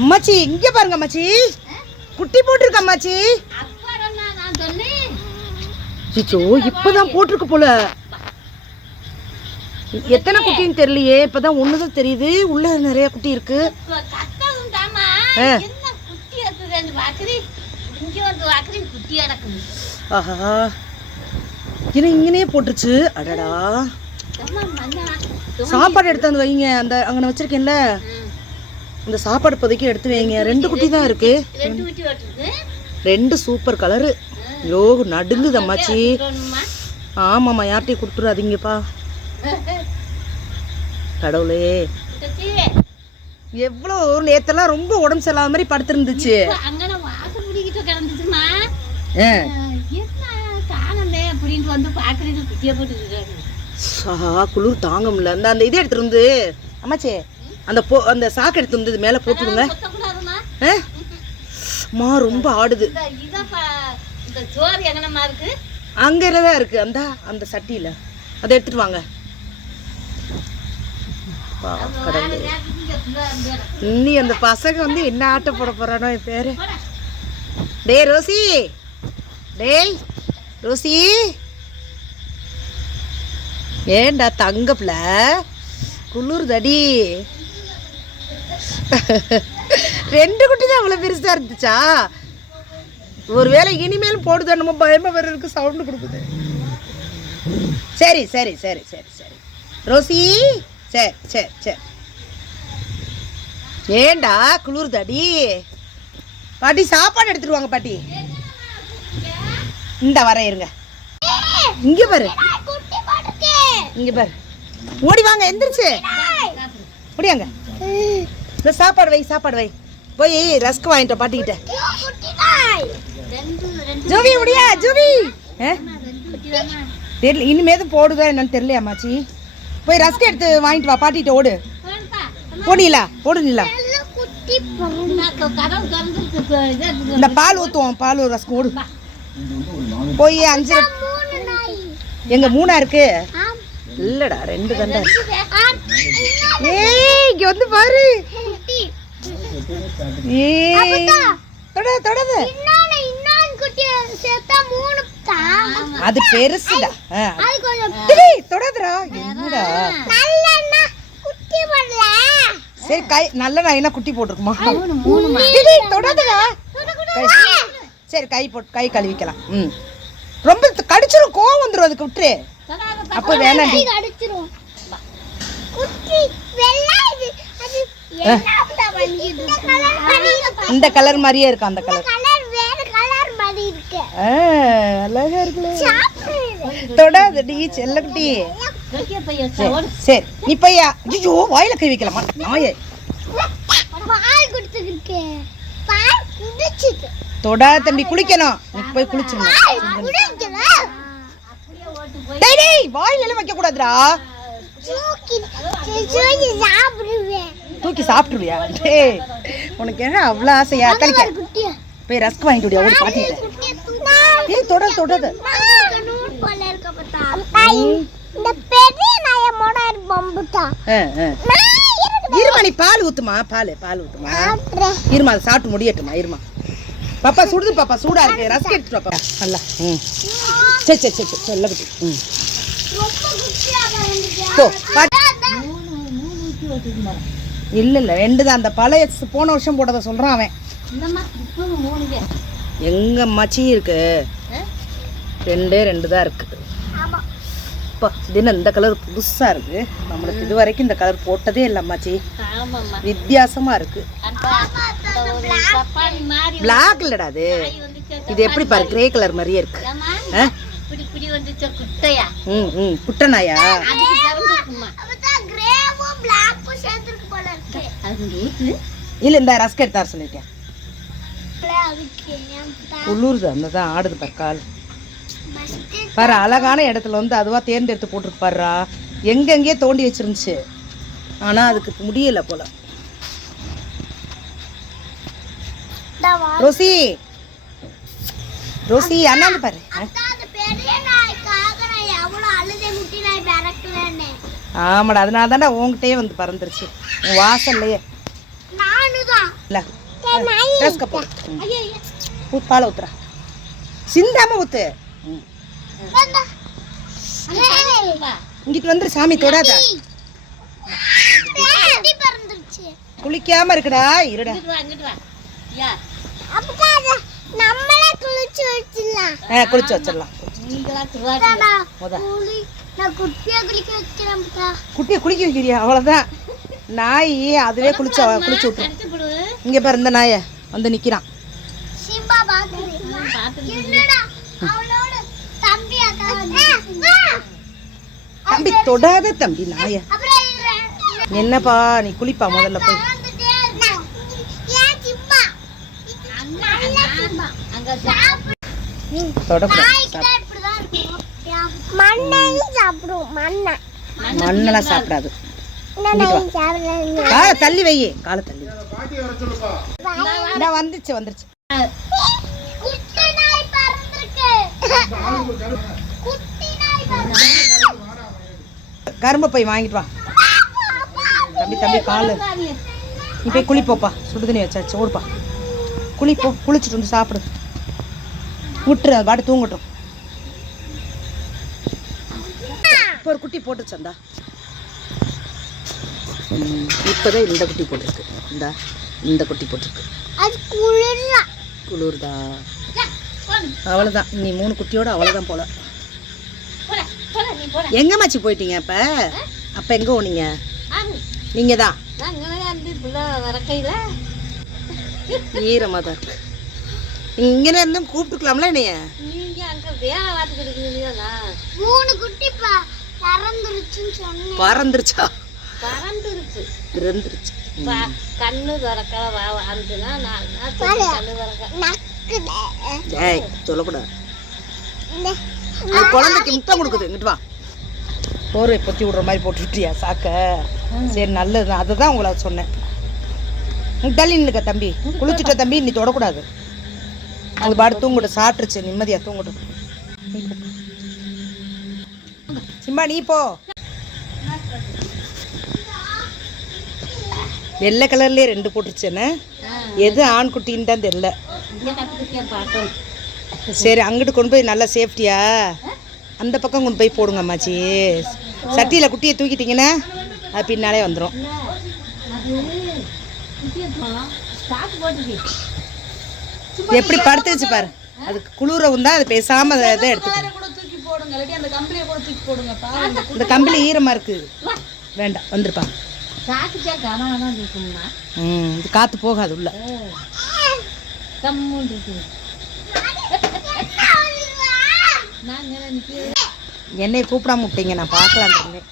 அம்மாச்சி இங்க பாருங்க அம்மாச்சி. குட்டி போட்டிருக்க அம்மாச்சி. அப்புறம் சிச்சோ இப்பதான் போட்டிருக்கு போல. எத்தனை குட்டின்னு தெரியலையே இப்பதான் ஒண்ணுதான் தெரியுது. உள்ள நிறைய குட்டி இருக்கு. இப்ப என்ன இங்கனே போட்டுருச்சு. அடடா. சாப்பாடு எடுத்து வந்து வைங்க. அந்த அங்கே வச்சிருக்கேன்ல. இந்த சாப்பாடு இப்போதைக்கு எடுத்து வைங்க. ரெண்டு குட்டி தான் இருக்கு. ரெண்டு சூப்பர் கலரு ஐயோ நடுங்குது அம்மாச்சி. ஆமாம்மா யார்கிட்டயும் கொடுத்துடாதீங்கப்பா கடவுளே. எவ்வளோ நேத்தெல்லாம் ரொம்ப உடம்பு சரியில்லாத மாதிரி படுத்திருந்துச்சு. குளிர் தாங்க முடியல. அந்த இது எடுத்துட்டு வந்து. அம்மாச்சே அந்த போ அந்த சாக்கு எடுத்து வந்து மேலே போட்டுடுங்க? அம்மா ரொம்ப ஆடுது. அங்கே தான் இருக்கு? அந்த அந்த சட்டியில். அதை எடுத்துட்டு வாங்க. இன்னி அந்த பசங்க வந்து என்ன ஆட்ட போட போறானோ என் பேரு? டேய் ரோசி. டேய் ரோசி. ஏண்டா தங்கப்ல குளிர்தடி. ரெண்டு குட்டி தான் அவ்வளோ பெருசாக இருந்துச்சா? ஒருவேளை இனிமேல் போடுதா நம்ம பயமாக வேறு இருக்கு சவுண்டு கொடுக்குது. சரி சரி சரி சரி சரி. ரோசி சரி சரி சரி. ஏண்டா குளிர்தடி? பாட்டி சாப்பாடு எடுத்துட்டு வாங்க பாட்டி. இந்த வர இருங்க. இங்க பாரு. இங்க பாரு. ஓடி வாங்க எந்திரிச்சு. ஓடியாங்க இந்த சாப்பாடு வை சாப்பாடு வை. போய் ரஸ்க் வாங்கிட்ட பாட்டிக்கிட்ட. ஜூவி முடியா? ஜூவி. தெரியல இனிமேது போடுதா என்னன்னு தெரியலையாமாச்சி போய் ரஸ்க் எடுத்து வாங்கிட்டு வா பாட்டிகிட்ட ஓடு. போடுப்பா போடுங்களா இந்த பால் ஊற்றுவோம் பால் ஒரு ரஸ்க் ஓடு. போய் அஞ்சு எங்க மூணா இருக்கு? இல்லடா ரெண்டு தண்டா ஏய் இங்க வந்து பாரு. தொட தொடாத. அது பெருசுடா. டேய், தொடாதடா. என்னடா? சரி கை நல்ல என்ன குட்டி போட்டிருக்குமா? தொடாதடா. சரி கை போட்டு கை கழுவிக்கலாம். ம். ரொம்ப கடிச்சிரும் கோவம் வந்துடும் அதுக்கு விட்டுரு. அப்போ வேணாண்டி இந்த கலர் மாதிரியே இருக்கு அந்த கலர் அழகா இருக்குல்ல. தொடாதடி செல்லக்குட்டி சரி, சரி நீ பையா. ஐயோ வாயில கை வைக்கலாமா நாயே. தொடாத தம்பி குளிக்கணும். நீ போய் குளிச்சிடணும் டேய் டேய் வாயில எல்லாம் வைக்க கூடாதுடா தூக்கி சாப்பிட்டுருவியா டேய் உனக்கு என்ன அவ்வளோ ஆசையா தலிக்க போய் ரஸ்க் வாங்கிட்டு விடியா ஒரு பாட்டிட்ட ஏய் தொட தொடாத இந்த பெரிய நாயமோட பம்புட்டா ஆ, ஆ. இருமா நீ பால் ஊத்துமா பால் பால் ஊத்துமா இருமா அதை சாப்பிட்டு முடியட்டுமா இருமா பாப்பா சுடுது பாப்பா சூடா இருக்கு ரஸ்க் எடுத்துட்டு பாப்பா நல்லா ம் சரி சரி சரி சரி செல்லக்குட்டி ம் போ பாட்டி இல்ல இல்ல ரெண்டு தான் அந்த பழைய போன வருஷம் போட்டதை சொல்றான் அவன். எங்க மச்சி இருக்கு. ரெண்டே ரெண்டு தான் இருக்கு. இப்போ தினம் இந்த கலர் புதுசா இருக்கு? நம்மளுக்கு இது வரைக்கும் இந்த கலர் போட்டதே இல்லை அம்மாச்சி. ஆமாம்மா. வித்தியாசமா இருக்கு. பிளாக் இல்லடா அது. இது எப்படி பாரு கிரே கலர் மாதிரியே இருக்கு. குட்டை நாயா அதுக்கு திறந்துருக்குமா கிரேவும் பிளாக்கும் சேர்ந்துருக்கு போல இருக்கு அது ஊத்து இல்ல இந்த ரஸ்க் எடுத்தார சொல்லிட்டேன். உள்ளூர் அந்த தான் ஆடுது பாரு கால். பாரு அழகான இடத்துல வந்து அதுவா தேர்ந்தெடுத்து போட்டுருக்கு பாருடா. எங்கெங்கேயே தோண்டி வச்சிருந்துச்சு. ஆனா அதுக்கு முடியல போல. ரோசி. ரோசி அண்ணாந்து பாரு. ஆமாடா அதனால தான்டா உன்கிட்டயே வந்து பறந்துருச்சு. வாசல்லையே. நானுதான். இல்ல. ரஸ்க போடு ம். ஊ பாலை ஊத்துறா. சிந்தாம ஊத்து. இங்கிட்டு வந்துரு சாமி தொடாத. குளிக்காம இருக்குடா இருடா. நம்மளே குளிச்சு வச்சிடலாம். ஆ குளிச்சு வச்சிடலாம். குட்டியா குளிக்க வைக்கிறேன். குட்டியை குளிக்க வைக்கிறியா? அவ்வளோதான் நாய் அதுவே குளிச்சு குளிச்சு விட்டுரும் போடு. இங்கே பாரு இந்த நாயை. வந்து நிற்கிறான் தம்பி தொடாத தம்பி நாயை. என்னப்பா நீ குளிப்பா முதல்ல போய். மண்ணெல்லாம் சாப்பிடாது. காலை தள்ளி வை. காலை தள்ளி. இந்தா வந்துச்சு வந்துருச்சு கரும்பு போய் வாங்கிட்டு வா. தம்பி தம்பி காலு. நீ போய் குளிப்போப்பா சுடு தண்ணி வச்சாச்சு. ஓடுப்பா குளிப்போ. குளிச்சுட்டு வந்து சாப்பிடு. விட்டுரு அது பாட்டு தூங்கட்டும். இப்போ ஒரு குட்டி போட்டுச்சு சந்தா இப்போதான் இந்த குட்டி போட்டிருக்கு. இந்த இந்த குட்டி போட்டிருக்கு. அது குளிர்றா குளிர்தா. அவ்வளோதான் நீ மூணு குட்டியோட அவ்வளோதான் போல. எங்க மச்சி போயிட்டீங்க அப்ப? அப்ப எங்க போனீங்க? நீங்க தான் ஈரமாக தான் இருக்கு இங்கே இருந்தும் கூப்பிட்டுக்கலாம்ல என்னைய? பறந்துருச்சா? பறந்துருச்சு இறந்துருச்சு ப- கண்ணு திறக்க. கண்ணு ஏய் சொல்லக்கூடாது. அது குழந்தைக்கு முத்தம் கொடுக்குது. இங்கிட்டு வா. போர்வை பொத்தி விடுற மாதிரி போட்டு விட்டியா சாக்க? சரி நல்லது தான். அதை தான் உங்களை சொன்னேன். தள்ளி நின்னுக்க தம்பி. குளிச்சுட்ட தம்பி நீ தொடக்கூடாது. அது பாடு தூங்கட்டும் சாப்பிட்டுருச்சு. நிம்மதியா தூங்கட்டும். சிம்மா நீ போ. வெள்ளை கலர்லயே ரெண்டு போட்டுருச்சு என்ன எது ஆண் குட்டின்னு தான் பார்த்தோம் சரி அங்கிட்டு கொண்டு போய் நல்லா சேஃப்டியா? அந்த பக்கம் கொண்டு போய் போடுங்க அம்மாச்சி. சட்டியில் குட்டியை தூக்கிட்டீங்கன்னா அது பின்னாலே வந்துடும் எப்படி படுத்துச்சு பாரு. அதுக்கு குளிரவும் தான் அது பேசாமல் அதை இதை எடுத்துக்கணும். இந்த கம்பிளி ஈரமாக இருக்குது வேண்டாம் வந்துருப்பா. ம் இது காற்று போகாது உள்ள. என்னைய கூப்பிடாம விட்டீங்க நான் பார்க்கலான்னு இருந்தேன்.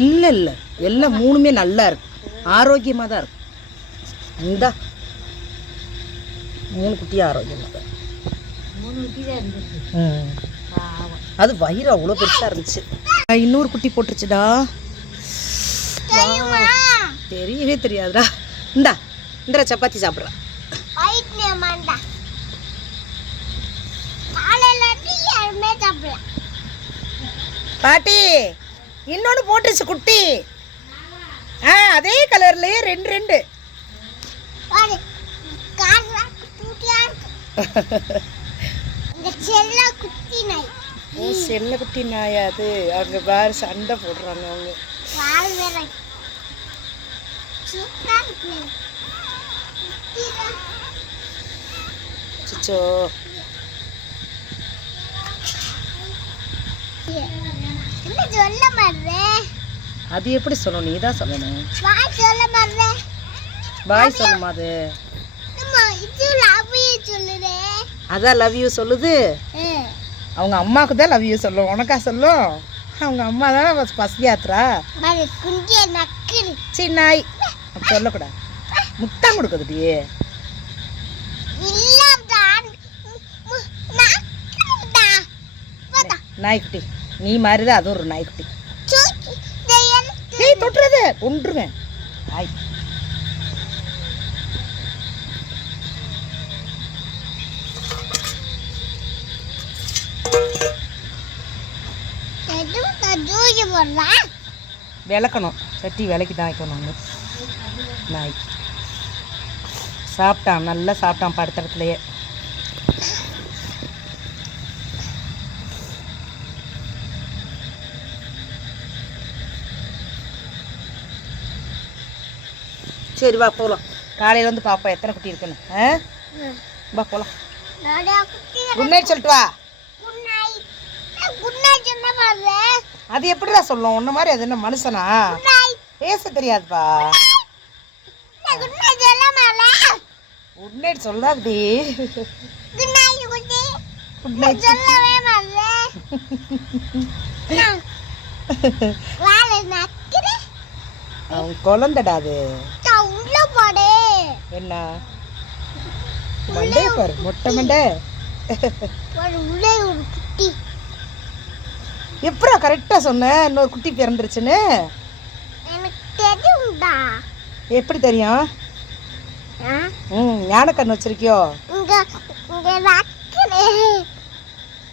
இல்லை இல்லை. எல்லாம் மூணுமே நல்லா இருக்கு. ஆரோக்கியமாக தான் இருக்கு. இந்தா. மூணு குட்டியும் ஆரோக்கியமாக தான் ம். அது வயிறு அவ்வளோ பெருசாக இருந்துச்சு. இன்னொரு குட்டி போட்டுருச்சுடா. தெரியவே தெரியாதுடா. இந்தா இந்த சப்பாத்தி சாப்பிட்றா. வயிற்றுல மாண்டா காலையில இருந்து யாருமே சாப்பிடல. பாட்டி இன்னொன்று போட்டுருச்சு குட்டி. ஆ அதே கலர்லயே ரெண்டு ரெண்டு. இந்த செல்ல குட்டி நாய். ஓ செல்ல குட்டி நாயா அது? அங்கே வேறு சண்டை போடுறாங்க அவங்க. சிச்சோ சொல்ல அது எப்படி சொல்லணும்? நீ தான் சொல்லணும் வா சொல்ல மாட்டே பாய் சொல்லுமா அது அதான் லவ் யூ சொல்லுது? அவங்க அம்மாவுக்கு தான் லவ் யூ சொல்லும். உனக்கா சொல்லும்? அவங்க அம்மா தானே குண்டிய நக்குது சரி நாய். அப்படி சொல்லக்கூடாது. முத்தம் பார்த்தா நாய்க்குட்டி. நீ மாதிரி தான் அது ஒரு நாய்க்குட்டி. தொட்டுறது. கொன்றுவேன். நாய் எதுவும் நான் தூக்கி போடுறேன் விளக்கணும். சட்டி விளக்கி தான் வைக்கணும் வந்து நாய். சாப்பிட்டான். நல்லா சாப்பிட்டான் படுத்த இடத்துலையே சரி வா போகலாம் காலையில் வந்து பார்ப்போம் எத்தனை குட்டி இருக்குன்னு? ஆ? வா போகலாம் குட் நைட் சொல்லிட்டு வா குட் நைட் குட் நைட் என்ன பாரு அது எப்படிடா சொல்லும்? உன்ன மாதிரி அது என்ன மனுஷனா? பேச தெரியாதுப்பா. குட் நைட் எல்லாம் குட் நைட் சொல்லாதடி. குட் நைட் சொல்லவே அவன் குழந்தடா அது. என்ன? மண்டே பாரு மொட்டை மண்டே. உள்ளே ஒரு குட்டி. எப்படா கரெக்டாக சொன்னேன் இன்னொரு குட்டி பிறந்துருச்சுன்னு. எப்படி தெரியும்? ம் வச்சிருக்கியோ? இங்க இங்க நக்கிறேன்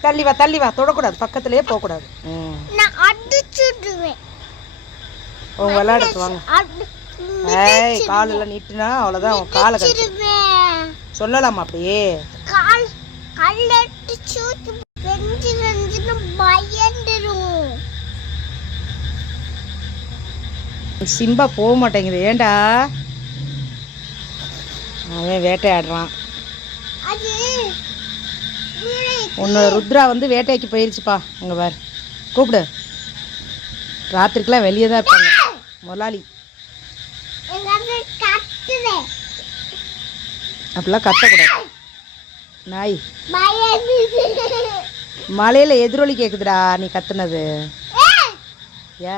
தள்ளி வா தள்ளி வா. தொடக்கூடாது. பக்கத்துலேயே போகக்கூடாது. ம். நான் அடிச்சுடுவேன். உங்க விளையாடுறது வாங்க. ஏய் காலெல்லாம் நீட்டுனா அவ்வளோதான் உன் காலை சொல்லலாமா அப்படியே? கால் கல்லடிச்சு சிம்பா போக மாட்டேங்குது. ஏன்டா அவன் வேட்டையாடுறான். உன்னோட ருத்ரா வந்து வேட்டைக்கு போயிருச்சுப்பா. அங்கே பார். கூப்பிடு. ராத்திரிக்கெல்லாம் வெளியே தான் இருப்பாங்க. முதலாளி. அப்படிலாம் கத்தக்கூடாது. நாய். மலையில் எதிரொலி கேட்குதுடா நீ கத்துனது. ஏ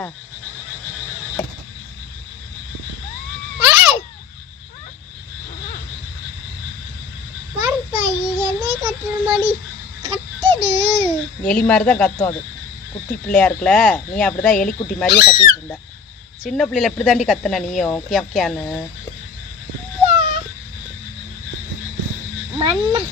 பாருப்பா இது என்ன கத்துற மாதிரி கத்துடு எலி மாதிரி தான் கத்தும் அது. குட்டி பிள்ளையா இருக்குல்ல நீ அப்படி தான் எலிக்குட்டி மாதிரியே கத்திட்டு இருந்த. சின்ன பிள்ளையில எப்படி தாண்டி கத்துன நீயும்? கியா கியான்னு. மண்ணை.